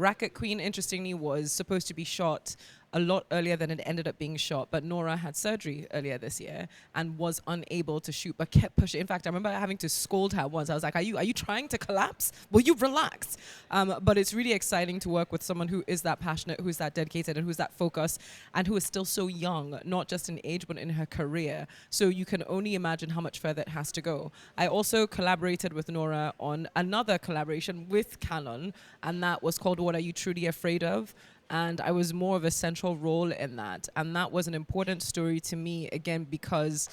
Racket Queen, interestingly, was supposed to be shot a lot earlier than it ended up being shot, but Nora had surgery earlier this year and was unable to shoot, but kept pushing. In fact, I remember having to scold her once. I was like, are you trying to collapse? Will you relax? But it's really exciting to work with someone who is that passionate, who's that dedicated, and who's that focused, and who is still so young, not just in age, but in her career. So you can only imagine how much further it has to go. I also collaborated with Nora on another collaboration with Canon, and that was called What Are You Truly Afraid Of? And I was more of a central role in that. And that was an important story to me, again, because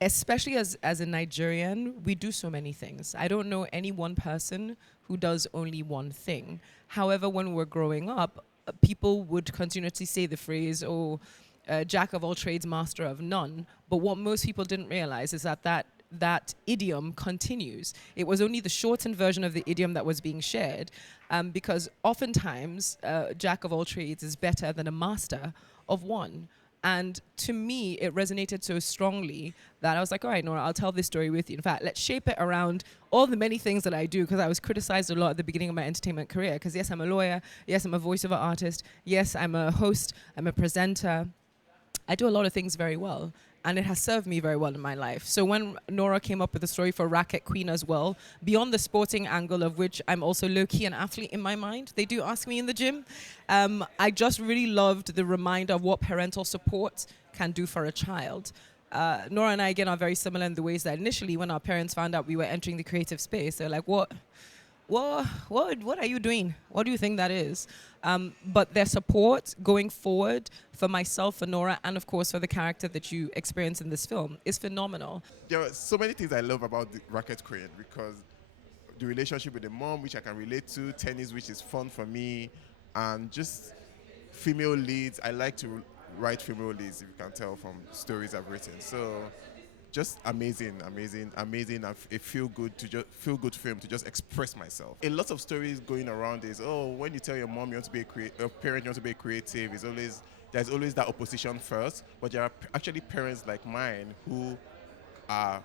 especially as a Nigerian, we do so many things. I don't know any one person who does only one thing. However, when we're growing up, people would continuously say the phrase, oh, jack of all trades, master of none. But what most people didn't realize is that idiom continues. It was only the shortened version of the idiom that was being shared, because oftentimes jack of all trades is better than a master of one. And to me, it resonated so strongly that I was like, all right, Nora, I'll tell this story with you. In fact, let's shape it around all the many things that I do, because I was criticized a lot at the beginning of my entertainment career. Because yes, I'm a lawyer. Yes, I'm a voiceover artist. Yes, I'm a host. I'm a presenter. I do a lot of things very well, and it has served me very well in my life. So when Nora came up with a story for Racket Queen as well, beyond the sporting angle, of which I'm also low-key an athlete in my mind, they do ask me in the gym, I just really loved the reminder of what parental support can do for a child. Nora and I, again, are very similar in the ways that initially when our parents found out we were entering the creative space, they're like, what are you doing? What do you think that is? But their support going forward for myself, for Nora, and of course for the character that you experience in this film is phenomenal. There are so many things I love about the Racket Queen, because the relationship with the mom, which I can relate to, tennis, which is fun for me, and just female leads. I like to write female leads, if you can tell from stories I've written. So just amazing, and a feel good film to just express myself. A lot of stories going around is, oh, when you tell your mom you want to be a parent, you want to be a creative, there's always that opposition first. But there are actually parents like mine who are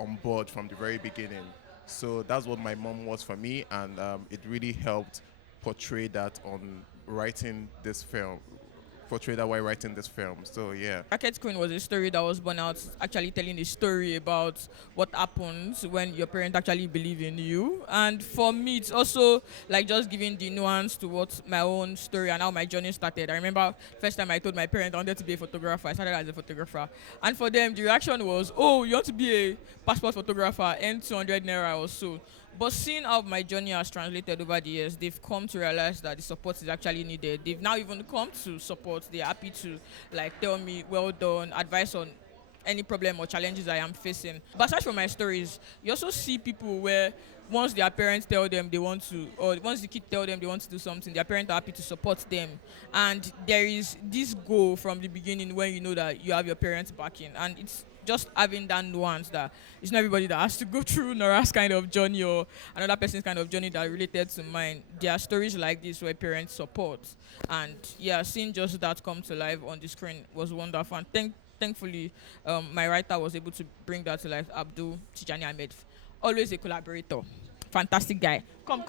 on board from the very beginning. So that's what my mom was for me, and it really helped portray that while writing this film. So yeah. Racket Queen was a story that was born out actually telling a story about what happens when your parents actually believe in you. And for me, it's also like just giving the nuance to what my own story and how my journey started. I remember first time I told my parents I wanted to be a photographer. I started as a photographer. And for them, the reaction was, oh, you want to be a passport photographer, earn 200 naira or so. But seeing how my journey has translated over the years, they've come to realize that the support is actually needed. They've now even come to support. They're happy to tell me, well done, advice on any problem or challenges I am facing. But aside from my stories, you also see people where once their parents tell them they want to, or once the kid tell them they want to do something, their parents are happy to support them. And there is this goal from the beginning when you know that you have your parents backing. And it's just having that nuance that it's not everybody that has to go through Nora's kind of journey or another person's kind of journey that related to mine. There are stories like this where parents support. And yeah, seeing just that come to life on the screen was wonderful. And thankfully, my writer was able to bring that to life, Abdul Tijani-Ahmed. Always a collaborator. Fantastic guy. Come.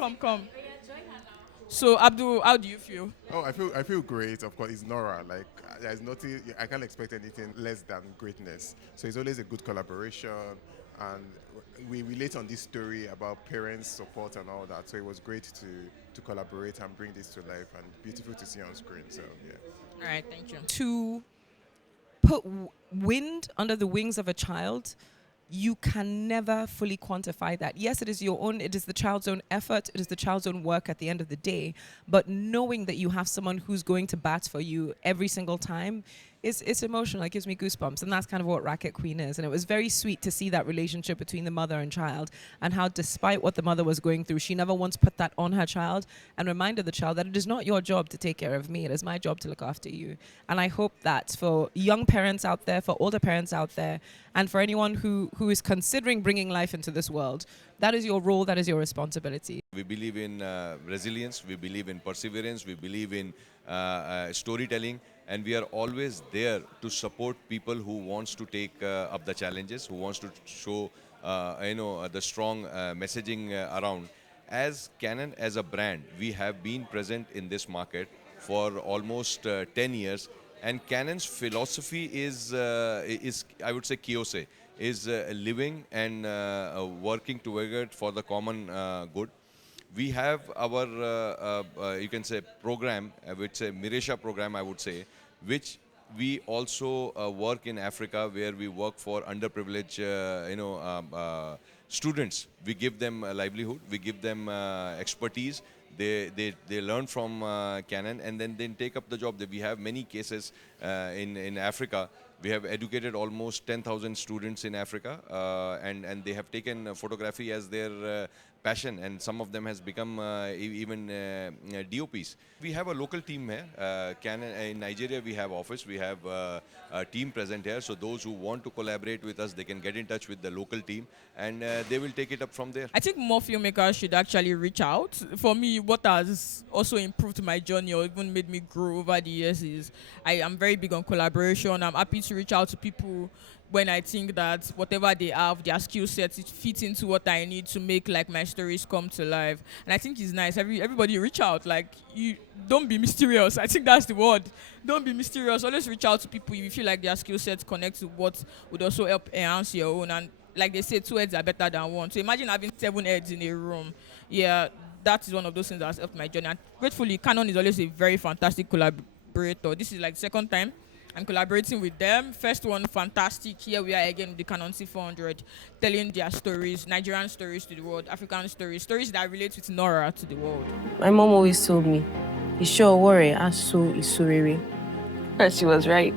So Abdul, how do you feel? Oh, I feel great. Of course, it's Nora. Like, there's nothing. I can't expect anything less than greatness. So it's always a good collaboration, and we relate on this story about parents' support and all that. So it was great to collaborate and bring this to life, and beautiful to see on screen. So yeah. All right, thank you. To put wind under the wings of a child, you can never fully quantify that. Yes, it is the child's own effort, it is the child's own work at the end of the day, but knowing that you have someone who's going to bat for you every single time, it's emotional. It gives me goosebumps, and that's kind of what Racket Queen is. And it was very sweet to see that relationship between the mother and child, and how despite what the mother was going through, she never once put that on her child, and reminded the child that it is not your job to take care of me, it is my job to look after you. And I hope that for young parents out there, for older parents out there, and for anyone who is considering bringing life into this world, that is your role, that is your responsibility. We believe in resilience, we believe in perseverance, we believe in storytelling, and we are always there to support people who wants to take up the challenges, who wants to show the strong messaging around. as Canon, as a brand, we have been present in this market for almost 10 years. And Canon's philosophy is I would say, Kiyose, is living and working together for the common good. We have our, you can say, program, which is a Miresha program, I would say, which we also work in Africa, where we work for underprivileged, students. We give them a livelihood, we give them expertise. They learn from Canon, and then they take up the job. We have many cases in Africa. We have educated almost 10,000 students in Africa, and they have taken photography as their passion, and some of them has become even DOPs. We have a local team here. Canon in Nigeria, we have office. We have a team present here. So those who want to collaborate with us, they can get in touch with the local team, and they will take it up from there. I think more filmmakers should actually reach out. For me, what has also improved my journey or even made me grow over the years is I am very big on collaboration. I'm happy to reach out to people when I think that whatever they have, their skill sets, it fits into what I need to make like my stories come to life. And I think it's nice. Everybody reach out. Like, you don't be mysterious. I think that's the word. Don't be mysterious. Always reach out to people if you feel like their skill sets connect to what would also help enhance your own. And like they say, 2 heads are better than 1. So imagine having 7 heads in a room. Yeah, that is one of those things that has helped my journey. And gratefully, Canon is always a very fantastic collaborator. This is like the second time I'm collaborating with them. First one, fantastic. Here we are again with the Canon C400, telling their stories, Nigerian stories to the world, African stories, stories that relate with Nora to the world. My mom always told me, Isho worry, aso isurere. And she was right.